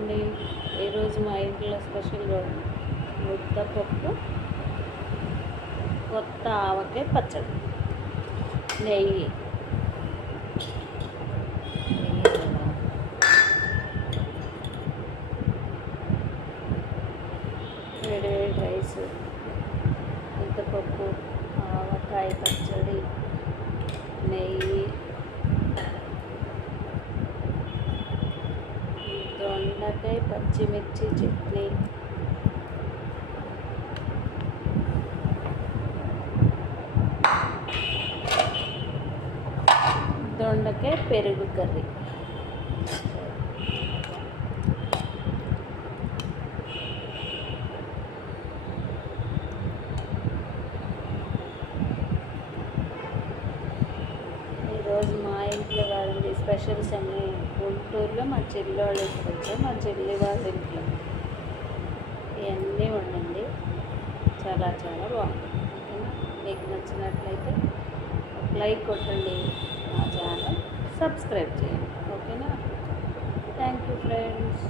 అండి. ఈరోజు మా ఇంట్లో స్పెషల్ ముద్దపప్పు, కొత్త ఆవకాయ పచ్చడి, నెయ్యి, వేడి రైస్, ముద్దపప్పు, ఆవకాయ పచ్చడి, నెయ్యి, దొండకాయ పచ్చిమిర్చి చట్నీ, దొండకాయ పెరుగు కర్రీ. ఈరోజు మా ఇంట్లో కాదండి, స్పెషల్స్ అన్నీ గుంటూరులో మా చెల్లి వాళ్ళ ఇంటికి వచ్చాయి. మా చెల్లి వాళ్ళ ఇంట్లో ఇవన్నీ ఉండండి, చాలా చాలా బాగుంటుంది. ఓకేనా? మీకు నచ్చినట్లయితే ఒక లైక్ కొట్టండి, మా ఛానల్ సబ్స్క్రైబ్ చేయండి. ఓకేనా? Thank you friends.